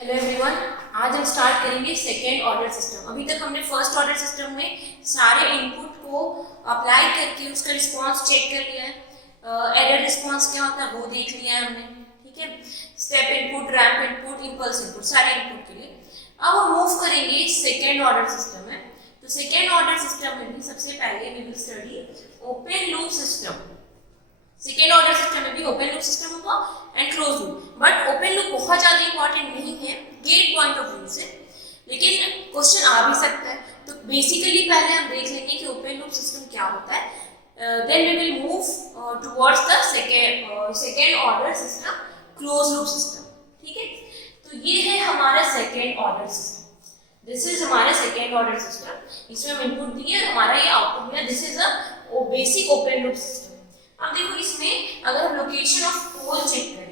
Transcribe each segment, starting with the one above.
Hello everyone, आज हम start करेंगे सेकेंड ऑर्डर सिस्टम। अभी तक हमने फर्स्ट ऑर्डर सिस्टम में सारे इनपुट को अप्लाई करके उसका रिस्पांस चेक कर लिया है। एरर रिस्पांस क्या होता है वो देख लिया है हमने, ठीक है। Step input, ramp input, impulse input, सारे इनपुट के लिए अब हम मूव करेंगे सेकेंड ऑर्डर सिस्टम में। तो सेकेंड ऑर्डर सिस्टम में भी सबसे पहले we will study open loop system. Second order system में भी ओपन लूप सिस्टम होगा and close loop, but open loop बहुत ज्यादा इंपॉर्टेंट नहीं है गेट पॉइंट ऑफ व्यू से, लेकिन क्वेश्चन आ भी सकता है। तो बेसिकली पहले हम देख लेंगे कि ओपन लूप सिस्टम क्या होता है, then we will move towards the second order system, close loop system, ठीक है। तो ये है हमारा second order system, this is हमारा सेकेंड ऑर्डर सिस्टम। इसमें हम इनपुट दिए, हमारा ये आउटपुट मिला, this is a basic open loop system. अब देखो इसमें अगर हम लोकेशन ऑफ पोल चेक करें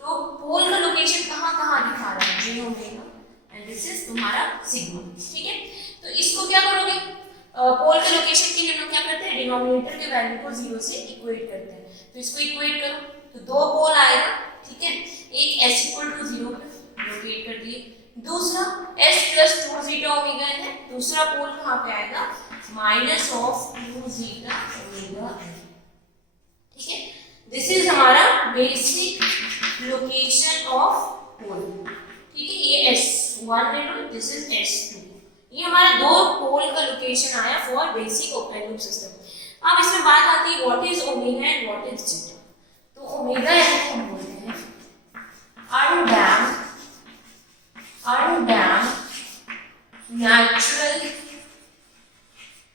तो पोल का लोकेशन कहाँ कहाँ दिखा रहा है, जे ओमेगा एंड दिस इज तुम्हारा सिग्मा, ठीक है। तो इसको क्या करोगे, पोल के लोकेशन के लिए हम लोग क्या करते हैं, डिनोमिनेटर के वैल्यू को 0 से इक्वेट करते हैं। तो इसको इक्वेट करो तो दो पोल आएगा, ठीक है। एक s = 0 पर लोकेट कर दिए, दूसरा s + 2 zeta ओमेगा है, दूसरा पोल कहाँ पे आएगा, -2 zeta ओमेगा, ठीक है। दिस इज हमारा बेसिक लोकेशन ऑफ पोल, ठीक है। ये S1 ले लो, दिस इज S2। ये हमारा दो पोल का लोकेशन आया for basic open loop system. अब इसमें बात आती है what is omega and what is zeta. तो ओमेगा यानी हम बोलते हैं undamped natural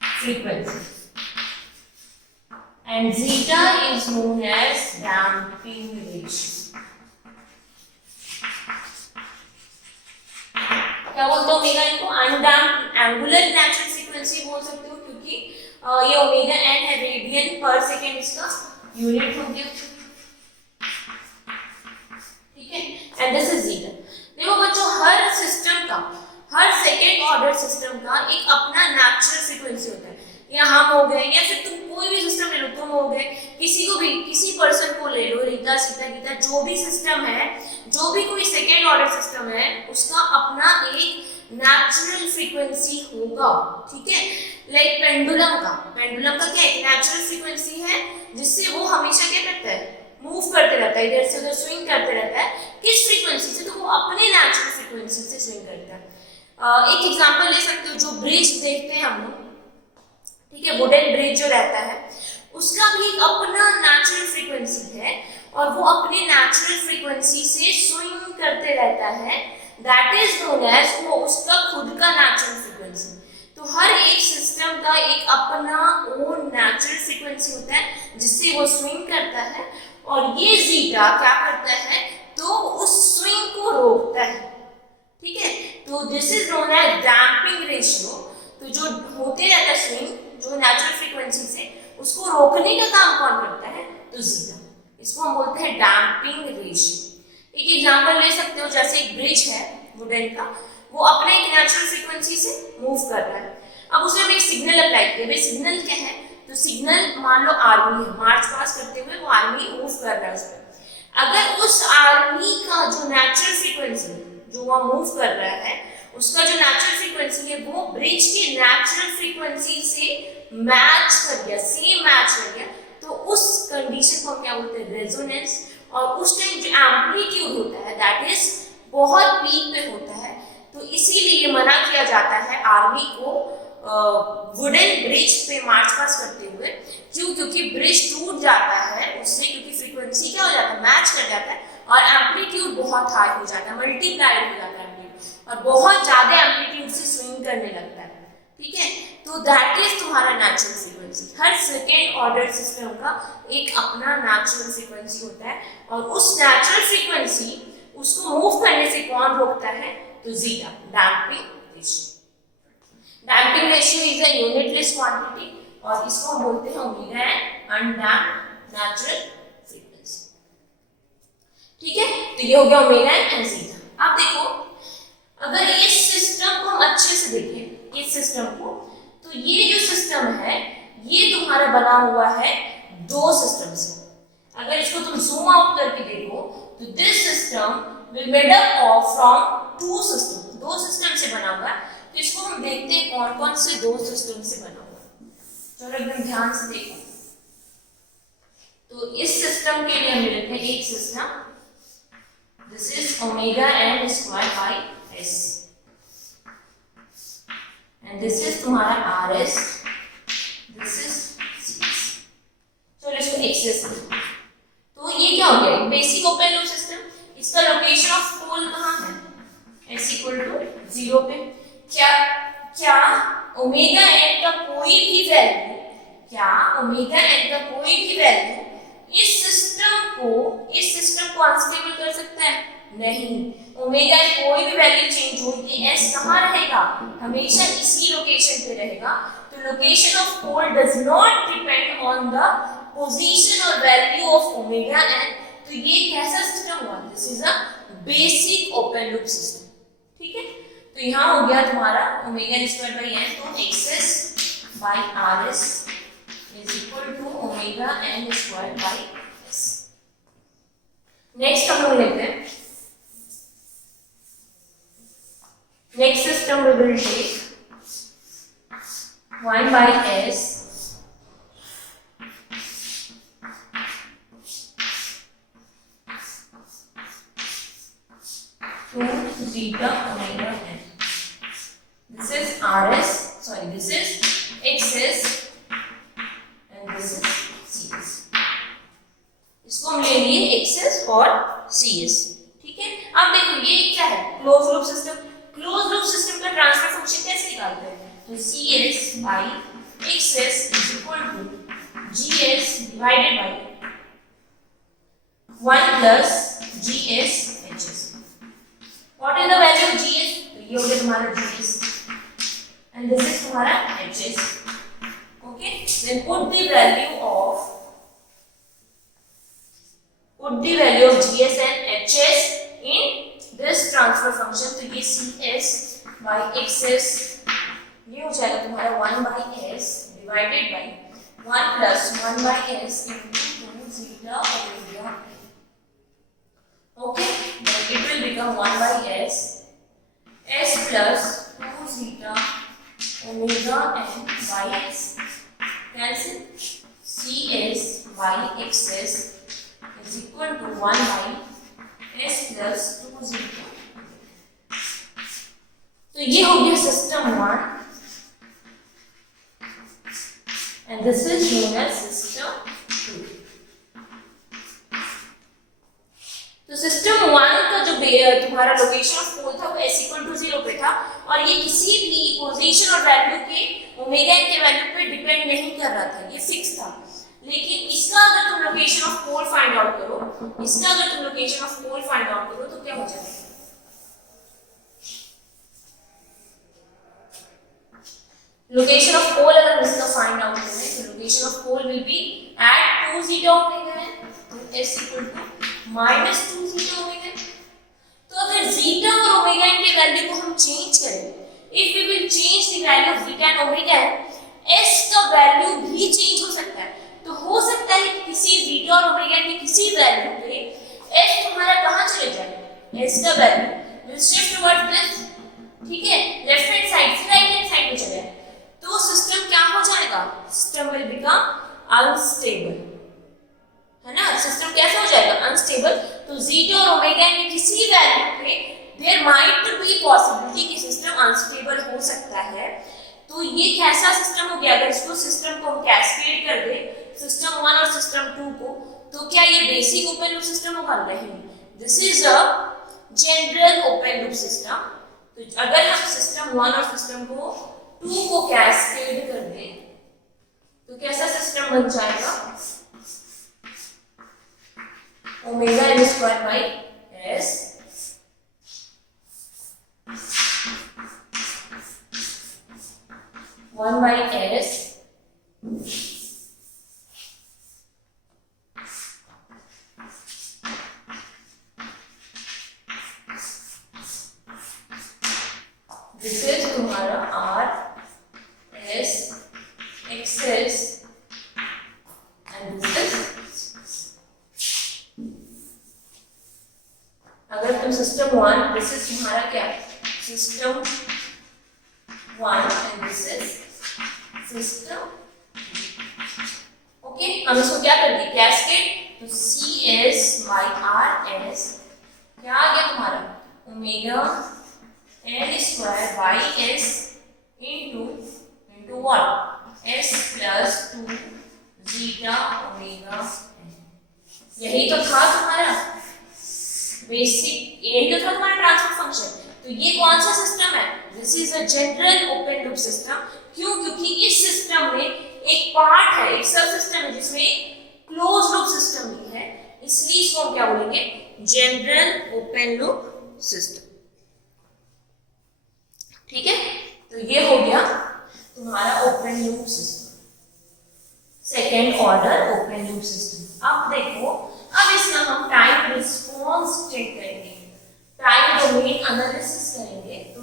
frequency and zeta is known as damping ratio। क्या बोलते हो ओमेगा इनको, अनडैम्प्ड एंगुलर नेचुरल फ्रीक्वेंसी बोल सकते हो, क्योंकि ये ओमेगा एन है, रेडियन पर सेकेंड इसका यूनिट हो गया, ठीक है। And this is zeta. देखो बच्चों, हर सिस्टम का, हर सेकेंड ऑर्डर सिस्टम का एक अपना नेचुरल फ्रीक्वेंसी होता है। या हम हो गए, या फिर तुम कोई भी सिस्टम ले लो, तुम हो गए, किसी को भी, किसी पर्सन को ले लो, रीता, सीता, गीता, जो भी सिस्टम है, जो भी कोई सेकेंड ऑर्डर सिस्टम है, उसका अपना एक नेचुरल फ्रीक्वेंसी होगा, ठीक है। लाइक पेंडुलम का क्या एक नेचुरल फ्रीक्वेंसी है, जिससे वो हमेशा क्या करता है, मूव करते रहता है, इधर से उधर स्विंग करते रहता है। किस फ्रीक्वेंसी से, तो वो अपने नेचुरल फ्रीक्वेंसी से स्विंग करता है। एक एग्जांपल ले सकते हो, जो ब्रिज देखते हैं हम लोग, ठीक है, वुडन ब्रिज जो रहता है, उसका भी अपना नेचुरल फ्रीक्वेंसी है और वो अपने नेचुरल फ्रीक्वेंसी से स्विंग करते रहता है, दैट इज नोन एज, वो उसका खुद का नेचुरल फ्रीक्वेंसी। तो हर एक सिस्टम का एक अपना ओन नेचुरल फ्रीक्वेंसी होता है जिससे वो स्विंग करता है, और ये जीटा क्या करता है, तो उस स्विंग को रोकता है, ठीक है। तो this is known as damping ratio. तो जो होते रहता है स्विंग, जो नेचुरल फ्रीक्वेंसी से, उसको रोकने का काम कौन करता है, तो जीटा। इसको हम बोलते हैं डैम्पिंग रेशियो। एक एग्जांपल ले सकते हो, जैसे एक ब्रिज है वुडन का, वो अपने एक नेचुरल फ्रीक्वेंसी से मूव कर रहा है। अब उसमें हम एक सिग्नल अप्लाई किया, भाई सिग्नल क्या है, तो सिग्नल मान लो आर्मी है, मार्च पास करते हुए वो आर्मी मूव कर रहा है उस पर। अगर उस आर्मी का जो नेचुरल फ्रीक्वेंसी, जो वह मूव कर रहा है, उसका जो नेचुरल फ्रीक्वेंसी है, वो ब्रिज की नेचुरल फ्रीक्वेंसी से मैच कर गया, सेम मैच कर गया, तो उस कंडीशन को क्या बोलते हैं, रेजोनेंस। और उस टाइम जो एम्पलीट्यूड होता है, दैट इज बहुत पीक पे होता है। तो इसीलिए मना किया जाता है आर्मी को वुडन ब्रिज पे मार्च पास करते हुए। क्यों, क्योंकि ब्रिज टूट जाता है उससे, क्योंकि फ्रीक्वेंसी क्या हो जाता है, मैच कर जाता है, और एम्पलीट्यूड बहुत हाई हो जाता है, मल्टीप्लाइड हो जाता है और बहुत ज्यादा एम्पलीट्यूड से स्विंग करने लगता है, ठीक है। तो दैट इज तुम्हारा नेचुरल फ्रीक्वेंसी। हर सेकेंड ऑर्डर सिस्टम का एक अपना नेचुरल फ्रीक्वेंसी होता है, और उस नेचुरल फ्रीक्वेंसी उसको मूव करने से कौन रोकता है, तो zeta, damping ratio. Damping ratio is a unitless quantity, और इसको हम बोलते हैं omega N, undamped natural frequency, ठीक है। तो ये हो गया ओमेगा एन जीटा। अब देखो, अगर इस सिस्टम को हम अच्छे से देखें, इस सिस्टम को, तो ये जो सिस्टम है, ये तुम्हारा बना हुआ है दो सिस्टम से। अगर इसको तुम जूम आउट करके देखो तो this system will made up of from two system, दो सिस्टम से बना हुआ है। तो इसको हम देखते हैं कौन कौन से दो सिस्टम से बना हुआ है। चलो एकदम ध्यान से देखो। तो इस सिस्टम के लिए हम लिखते हैं एक system, this is omega N square by s, and this is तुम्हारा are s, this is c s. चलो इसको एक्सेस। तो ये क्या हो गया, बेसिक ओपन लूप सिस्टम। इसका लोकेशन ऑफ पोल कहाँ है, s इक्वल टू 0 पे। क्या ओमेगा एन का कोई भी वैल्यू, क्या ओमेगा एन का कोई भी वैल्यू इस सिस्टम को अनस्टेबल कर सकता है? नहीं। ओमेगा एन कोई भी वैल्यू चेंज हो, ये s कहाँ रहेगा, हमेशा इसी लोकेशन पे रहेगा। तो location of pole does not depend on the position और वैल्यू ऑफ ओमेगा एन। तो ये कैसा सिस्टम हुआ, this is a basic open loop system. ठीक है, तो यहाँ हो गया तुम्हारा omega N square by n, तो excess by are s is equal to omega N square by s. Next हम लोग लेते हैं, next system we will take 1 by s to zeta omega n. This is rs, sorry, this is xs and this is cs. इसको हम ले लिए xs और cs। ठीक है, अब देखो ये क्या है, close loop system. Close loop system का ट्रांसफर फंक्शन कैसे निकालते हैं, तो cs by xs is equal to gs divided by 1 plus gs hs. What is the value of gs? तो ये हो गया तुम्हारा gs and this is तुम्हारा hs. Okay, then put the value of gs and hs in this transfer function. तो ये cs by xs ये हो जाएगा तुम्हारा 1 by s divided by 1 plus 1 by s into 2 zeta omega. Okay, then it will become 1 by s plus 2 zeta omega n by s. Cancel. cs by xs is equal to 1 by s plus 2 zeta. तो ये हो गया system 1 and this is known as system 2. तो system 1 का जो तुम्हारा location of पोल था वो s इक्वल टू 0 पे था और ये किसी भी पोजीशन और वैल्यू के ओमेगा के वैल्यू पे डिपेंड नहीं कर रहा था, ये फिक्स था। लेकिन इसका अगर तुम location of pole find out करो, तो क्या हो जाएगा, लोकेशन ऑफ पोल अगर हम इसका फाइंड आउट करें तो location of pole will be at 2 zeta omega n, तो s equal to minus 2 zeta omega n। तो अगर zeta और ओमेगा n के वैल्यू को हम चेंज करें, if we will change the value of zeta and omega n, s का value भी चेंज हो सकता है। तो हो सकता है कि किसी zeta और ओमेगा n के किसी वैल्यू पे s तुम्हारा कहां चले जाए, s का value will shift towards this, ठीक है, लेफ्ट हैंड साइड से राइट हैंड साइड में चले जाए। तो सिस्टम क्या हो जाएगा, सिस्टम विल बिकम अनस्टेबल, है ना। सिस्टम कैसे हो जाएगा, अनस्टेबल। तो zeta और ओमेगा n किसी वैल्यू पे देयर माइट बी पॉसिबिलिटी कि सिस्टम अनस्टेबल हो सकता है। तो ये कैसा सिस्टम हो गया, अगर इसको सिस्टम को हम कैस्केड कर दे सिस्टम 1 और सिस्टम 2 को, तो क्या ये बेसिक ओपन लूप सिस्टम होगा, नहीं, this is a general open loop system. तो अगर हम सिस्टम 1 और सिस्टम 2 को कैस्केड कर दे तो कैसा सिस्टम बन जाएगा, omega n square by s one by s this is तुम्हारा r s xs and this is one, this is तुम्हारा क्या system one and this is system. Okay, हम इसको क्या कर दिए कैस्केड, तो C S by are S क्या आ गया तुम्हारा omega N square by S into what S plus 2 zeta omega. यही तो था तुम्हारा बेसिक, यही तो था तुम्हारा ट्रांसफर फंक्शन। तो ये कौन सा सिस्टम है, this is a general open loop system. क्यों, क्योंकि इस सिस्टम में एक पार्ट है, एक सब सिस्टम है जिसमें क्लोज लूप सिस्टम भी है, इसलिए इसको हम क्या बोलेंगे जनरल ओपन लूप सिस्टम। ठीक है, तो ये हो गया तुम्हारा open loop system, second order open loop system. अब देखो, अब इसका हम टाइम रिस्पॉन्स चेक करेंगे, टाइम डोमेन एनालिसिस करेंगे। तो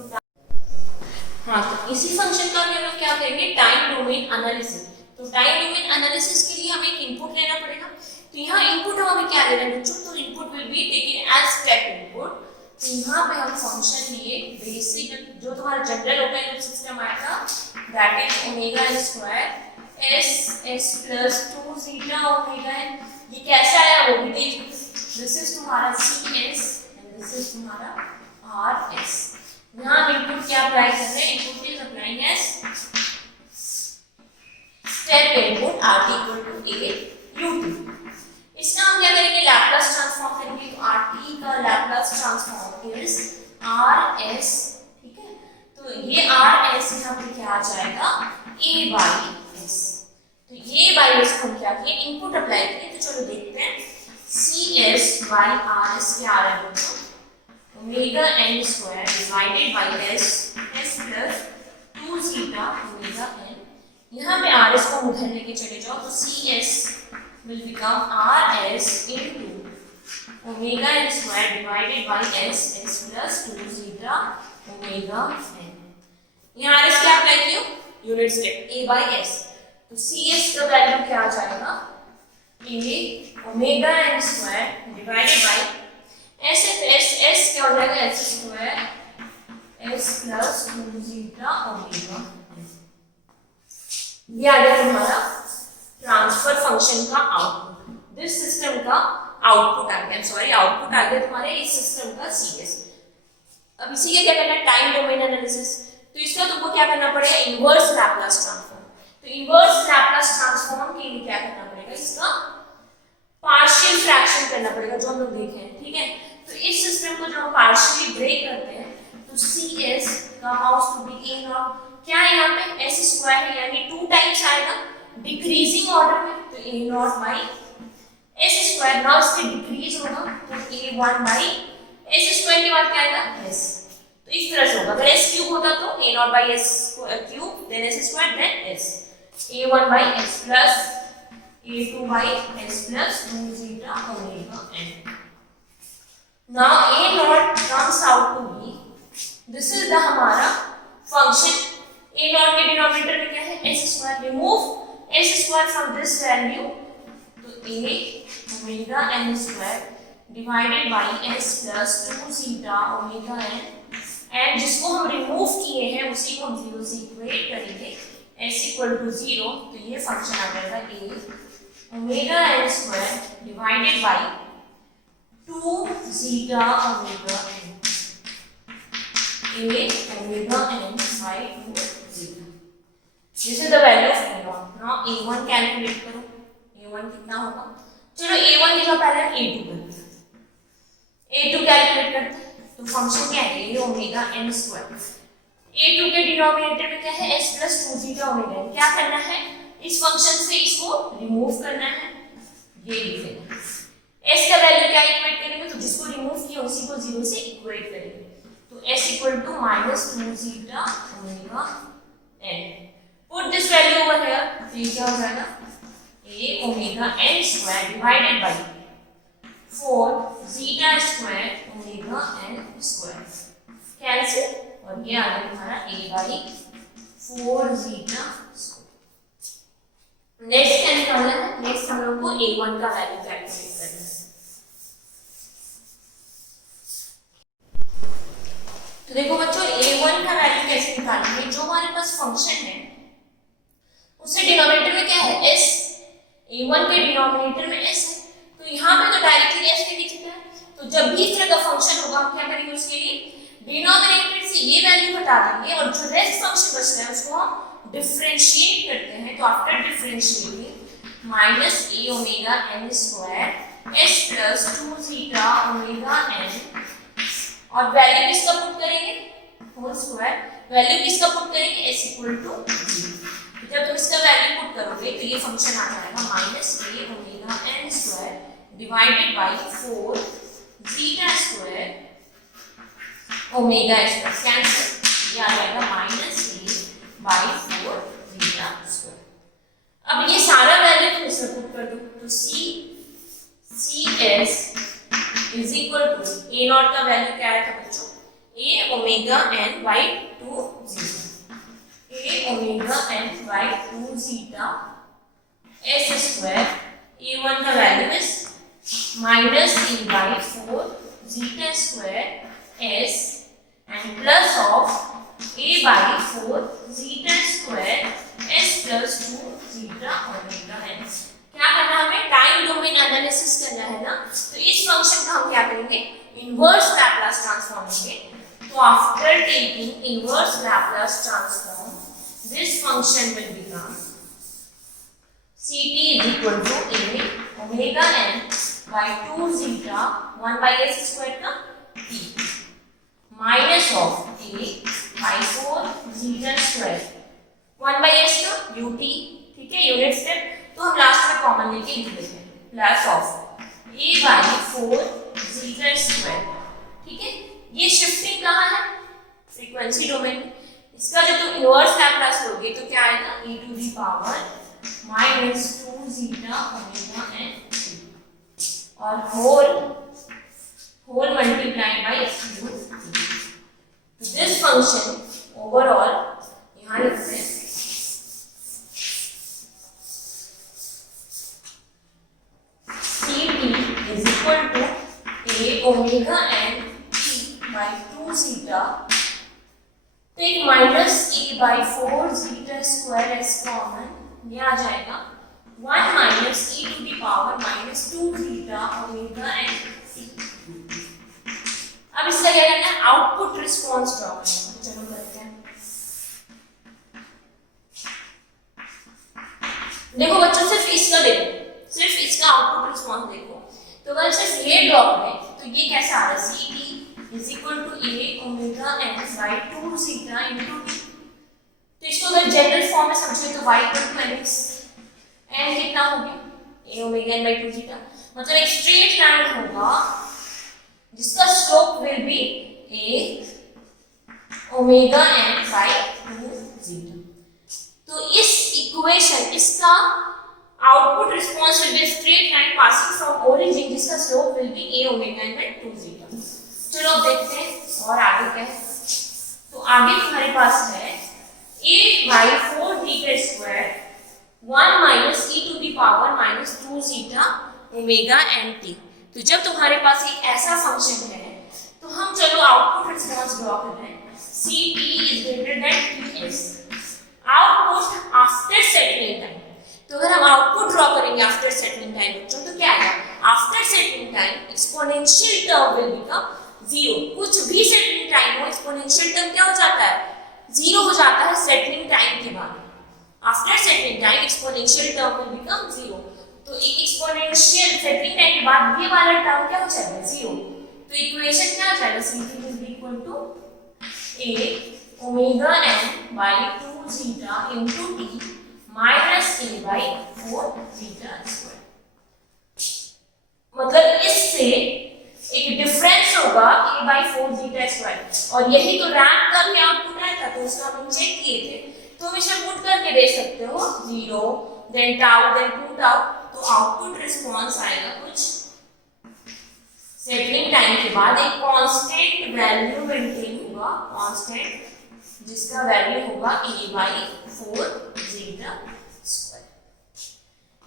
हाँ, तो इसी फंक्शन का हम लोग क्या करेंगे टाइम डोमेन एनालिसिस। तो टाइम डोमेन एनालिसिस के लिए हमें एक इनपुट लेना पड़ेगा। तो यहाँ इनपुट हम हमें क्या ले रहे हैं बच्चों, तो input will be taken as step input. तो यहाँ पे हम फंक्शन लिए बेसिक जो तुम्हारा जनरल ओपन लूप सिस्टम आएगा, that is omega square S S plus 2 zeta omega N. ये कैसे आया वो भी देख, दिस इज तुम्हारा C S and this is तुम्हारा आर एस। यहाँ इनपुट क्या अप्लाई कर रहे हैं, input is applying as step input R T equal to A U T. इसका हम क्या करेंगे लैप्लास ट्रांसफॉर्म करेंगे। तो आर टी का Laplace transform is R S. ठीक है, तो ये आर एस यहाँ पे क्या आ जाएगा ए बाई एस। तो ये बाई एस को हम क्या किए इनपुट अप्लाई किए। तो चलो देखते हैं C S by are S क्या आ रहा है बच्चों, omega N square divided by S S plus 2 zeta omega N. यहाँ पे आर एस को उधर लेके चले जाओ, तो C S will become rs into omega n square divided by s s plus 2 zeta omega n। यहाँ rs क्या अप्लाई किया unit step a by s। तो cs का वैल्यू क्या आ जाएगा a omega n square divided by s s क्या हो जाएगा s square s plus 2 zeta omega n। ये आ गया तुम्हारा ट्रांसफर फंक्शन का आउटपुट, दिस सिस्टम का आउटपुट आ गया, सॉरी आउटपुट आ गया तुम्हारे इस सिस्टम का सीएस। अब इसी के क्या करना है टाइम डोमेन एनालिसिस। तो इसका तुमको क्या करना पड़ेगा इनवर्स लैप्लास ट्रांसफॉर्म। तो इनवर्स लैप्लास ट्रांसफॉर्म के लिए क्या करना पड़ेगा इसका पार्शियल फ्रैक्शन करना पड़ेगा, जो हम लोग देखे हैं। ठीक है, तो इस सिस्टम को जब हम पार्शियली ब्रेक करते हैं तो CS come out to be A naught, क्या है यहाँ पे एस स्क्वायर है यानी 2 टाइम्स आएगा डिक्रीजिंग ऑर्डर में, तो a naught by s square. Now इससे डिक्रीज होगा तो a one by s square के बाद क्या आएगा एस। तो इस तरह से होगा, अगर एस क्यूब होता तो a naught by s cube then s square then s, a one by s plus a two by s plus 2 zeta omega n. Now a naught comes out to be, this is the हमारा फंक्शन। A naught के denominator में क्या है s square, remove s square from this value, तो a omega n square divided by s plus 2 zeta omega n, and जिसको हम remove किए हैं उसी को हम 0 से इक्वेट करेंगे s equal to 0। तो ये फंक्शन आ जाएगा a omega n square divided by 2 zeta omega n, a omega n by 2 zeta। This is the value of a1। Now a1 calculate करो, a1 कितना होगा, चलो a1 की जगह पहले a2 करते हैं, a2 कैलकुलेट करते हैं। तो फंक्शन क्या है ये ओमेगा n स्क्वायर, a2 के डिनोमिनेटर में क्या है s plus 2 zeta omega n। क्या करना है इस फंक्शन से इसको रिमूव करना है, ये लिख लेना s का वैल्यू क्या इक्वेट करेंगे, तो जिसको रिमूव किया उसी को 0 से इक्वेट करेंगे। तो s equal to -2 zeta omega n। Put this value over here, तो ये क्या हो जाएगा a omega n square divided by 4 zeta square omega n square cancel, और ये आ गया तुम्हारा a by 4 zeta square। Next क्या निकालना है, नेक्स्ट हम लोग को a1 का वैल्यू कैलकुलेट करना है। तो देखो बच्चों a1 का वैल्यू कैसे निकालेंगे, जो हमारे पास फंक्शन है उससे डिनोमिनेटर में क्या है s, a1 के डिनोमिनेटर में s है, तो यहाँ पे तो डायरेक्टली s के नीचे है, तो जब भी इस तरह का फंक्शन होगा हम क्या करेंगे, उसके लिए डिनोमिनेटर से ये वैल्यू हटा देंगे और जो रेस्ट फंक्शन बचता है उसको हम डिफरेंशिएट करते हैं। तो after differentiating minus a omega n square s plus 2 zeta omega n, और वैल्यू किसका पुट करेंगे, होल स्क्वायर, वैल्यू किसका पुट करेंगे, s इक्वल टू 0। जब तुम इसका वैल्यू पुट करोगे तो ये फंक्शन आ जाएगा minus a omega n square divided by 4 zeta square omega square, cancel, ये आ जाएगा minus a by 4 zeta square. अब ये सारा वैल्यू तुम इसमें पुट कर दो, तो cs is equal to a naught का वैल्यू क्या आया था बच्चों, a omega n by 2 zeta, a omega n by 2 zeta s square, a1 का value is minus a by 4 zeta square s and plus of a by 4 zeta square s plus 2 zeta omega n। क्या करना है, हमें time domain analysis करना है ना, तो इस फंक्शन का हम क्या करेंगे, इनवर्स लैप्लास ट्रांसफॉर्म लेंगे। तो after taking inverse Laplace transform this function will become ct is equal to a omega n by 2 zeta 1 by s square का t minus of a by 4 zeta square 1 by s का ut, ठीक है, unit step, तो हम last में common लेके लिख देते हैं, plus of a by 4 zeta square, ठीक है। ये शिफ्टिंग कहाँ है, फ्रीक्वेंसी डोमेन, इसका जब तुम इनवर्स लैप्लास लोगे तो क्या आएगा, e to the power minus 2 zeta omega n और whole multiplied by this function overall यहाँ लिखते हैं ct is equal to a omega n t by 2 zeta, तो एक minus a by 4 zeta square s common, ये आ जाएगा 1 minus e to the power minus 2 zeta omega n t। अब इसका क्या करना है, आउटपुट रिस्पॉन्स ड्रॉ करना है, चलो करते हैं। देखो बच्चों सिर्फ इसका देखो, सिर्फ इसका आउटपुट रिस्पॉन्स देखो, तो अगर सिर्फ ये ड्रॉ करें तो ये कैसा आ रहा है, ct is equal to a omega n by 2 zeta into t। तो इसको अगर जनरल फॉर्म में समझे तो y equal to mx, n कितना हो गया, a omega n by 2 zeta, मतलब एक स्ट्रेट लाइन होगा जिसका slope will be a omega n by 2 zeta। तो इस इक्वेशन, इसका output response will be straight line passing from origin जिसका slope will be a omega n by 2 zeta। चलो अब देखते हैं और आगे क्या है, तो आगे तुम्हारे पास है a by 4 zeta square 1 minus e to the power minus 2 zeta omega n t। तो जब तुम्हारे पास एक ऐसा फंक्शन है तो हम चलो आउटपुट रिस्पॉन्स ड्रॉ कर रहे हैं, ct is greater than ts, output after settling time. तो अगर हम आउटपुट ड्रॉ करेंगे आफ्टर सेटलिंग टाइम बच्चों, तो क्या आएगा, after settling time exponential term will become 0। कुछ भी सेटलिंग टाइम हो, एक्सपोनेंशियल टर्म क्या हो जाता है, 0 हो जाता है सेटलिंग टाइम के बाद। After settling time exponential term will become 0, तो एक्सपोनेंशियल सेटलिंग टाइम के बाद ये वाला टर्म क्या हो जाएगा, 0। तो इक्वेशन क्या आ जाएगा, ct is equal to a omega n by 2 zeta into t minus a by 4 zeta square. मतलब इससे एक डिफरेंस होगा a बाय 4 zeta स्क्वायर, और यही तो रैंक का भी आउटपुट आया था, तो उसका हम चेक किए थे, तो इसे पुट करके दे सकते हो 0 देन टाउ देन 2 टाउ, तो आउटपुट रिस्पॉन्स आएगा कुछ सेटलिंग टाइम के बाद एक कांस्टेंट वैल्यू मेंटेन होगा, कांस्टेंट जिसका वैल्यू होगा a बाय 4 zeta स्क्वायर।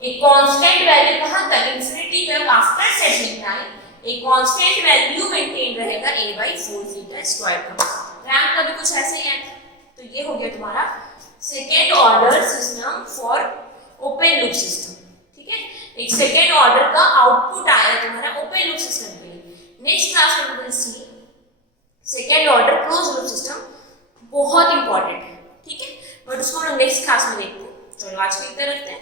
एक कांस्टेंट वैल्यू कहां तक, इंफिनिटी तक आफ्टर सेटलिंग टाइम एक कांस्टेंट वैल्यू मेंटेन रहेगा a बाय 4 zeta स्क्वायर का। रैंप का भी कुछ ऐसे ही है। तो ये हो गया तुम्हारा second order system for open loop system. ठीक है, एक सेकेंड ऑर्डर का आउटपुट आया तुम्हारा ओपन लूप सिस्टम के लिए। नेक्स्ट क्लास में will see second order close loop system, बहुत इंपॉर्टेंट है। ठीक है, बट उसको हम नेक्स्ट क्लास में देखते हैं। चलो आज के इतना रखते हैं।